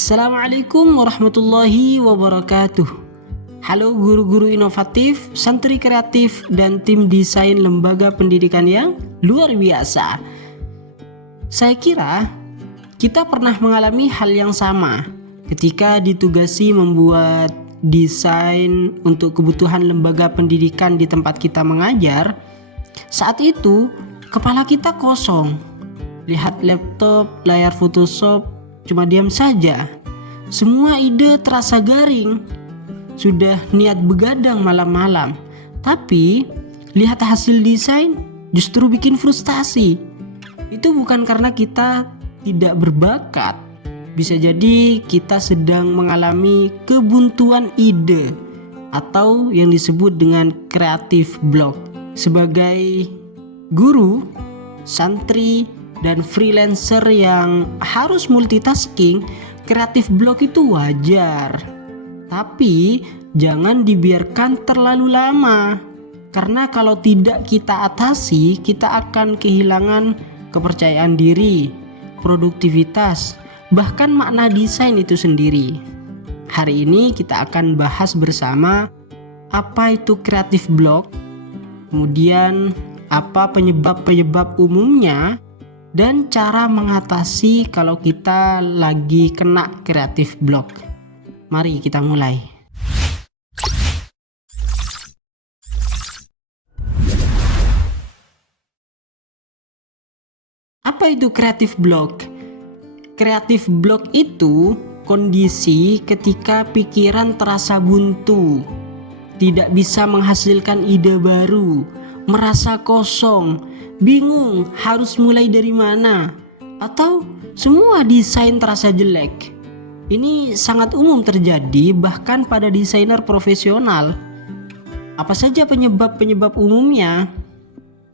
Assalamualaikum warahmatullahi wabarakatuh. Halo guru-guru inovatif, santri kreatif, dan tim desain lembaga pendidikan yang luar biasa. Saya kira kita pernah mengalami hal yang sama ketika ditugasi membuat desain untuk kebutuhan lembaga pendidikan di tempat kita mengajar. Saat itu kepala kita kosong, lihat laptop, layar Photoshop, cuma diam saja. Semua ide terasa garing. Sudah niat begadang malam-malam, tapi lihat hasil desain justru bikin frustasi. Itu bukan karena kita tidak berbakat. Bisa jadi kita sedang mengalami kebuntuan ide atau yang disebut dengan creative block. Sebagai guru, santri, dan freelancer yang harus multitasking, creative block itu wajar. Tapi jangan dibiarkan terlalu lama, karena kalau tidak kita atasi, kita akan kehilangan kepercayaan diri, produktivitas, bahkan makna desain itu sendiri. Hari ini kita akan bahas bersama apa itu creative block, kemudian apa penyebab-penyebab umumnya, dan cara mengatasi kalau kita lagi kena creative block. Mari kita mulai. Apa itu creative block? Creative block itu kondisi ketika pikiran terasa buntu, tidak bisa menghasilkan ide baru, merasa kosong, bingung harus mulai dari mana, atau semua desain terasa jelek. Ini sangat umum terjadi bahkan pada desainer profesional. Apa saja penyebab-penyebab umumnya?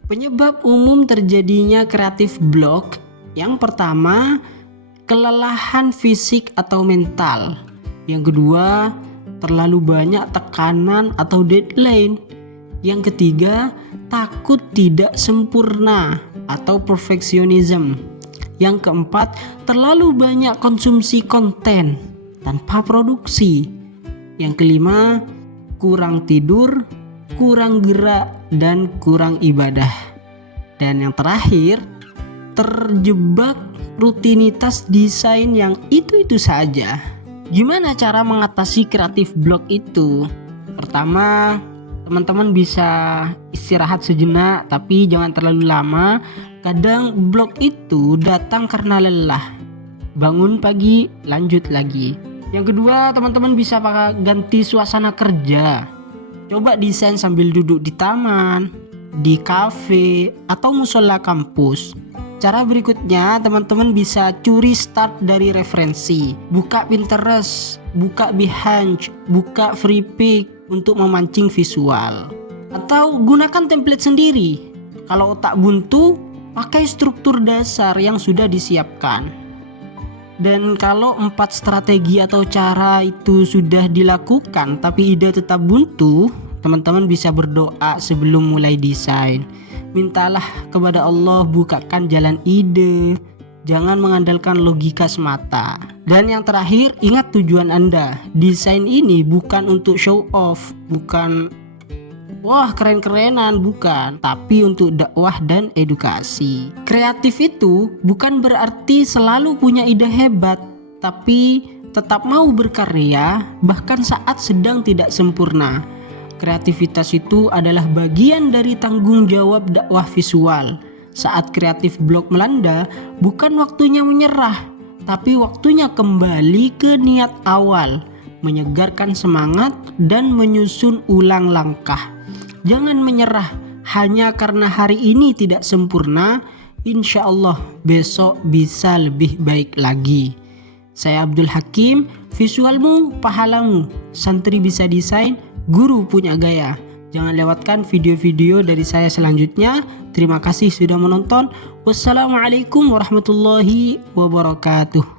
Penyebab umum terjadinya creative block yang pertama, kelelahan fisik atau mental. Yang kedua, terlalu banyak tekanan atau deadline. Yang ketiga, takut tidak sempurna atau perfeksionisme. Yang keempat, terlalu banyak konsumsi konten tanpa produksi. Yang kelima, kurang tidur, kurang gerak, dan kurang ibadah. Dan yang terakhir, terjebak rutinitas desain yang itu-itu saja. Gimana cara mengatasi creative block itu? Pertama, teman-teman bisa istirahat sejenak, tapi jangan terlalu lama. Kadang blok itu datang karena lelah. Bangun pagi, lanjut lagi. Yang kedua, teman-teman bisa pakai ganti suasana kerja. Coba desain sambil duduk di taman, di kafe, atau musola kampus. Cara berikutnya, teman-teman bisa curi start dari referensi. Buka Pinterest, buka Behance, buka Freepik untuk memancing visual. Atau gunakan template sendiri. Kalau otak buntu, pakai struktur dasar yang sudah disiapkan. Dan kalau 4 strategi atau cara itu sudah dilakukan tapi ide tetap buntu, teman-teman bisa berdoa sebelum mulai desain. Mintalah kepada Allah bukakan jalan ide. Jangan mengandalkan logika semata. Dan yang terakhir, ingat tujuan Anda. Desain ini bukan untuk show off, bukan wah keren-kerenan, bukan, tapi untuk dakwah dan edukasi. Kreatif itu bukan berarti selalu punya ide hebat, tapi tetap mau berkarya bahkan saat sedang tidak sempurna. Kreativitas itu adalah bagian dari tanggung jawab dakwah visual. Saat kreatif block melanda, bukan waktunya menyerah, tapi waktunya kembali ke niat awal, menyegarkan semangat dan menyusun ulang langkah. Jangan menyerah hanya karena hari ini tidak sempurna. Insya Allah besok bisa lebih baik lagi. Saya Abdul Hakim, visualmu pahalamu. Santri bisa desain, guru punya gaya. Jangan lewatkan video-video dari saya selanjutnya. Terima kasih sudah menonton. Wassalamualaikum warahmatullahi wabarakatuh.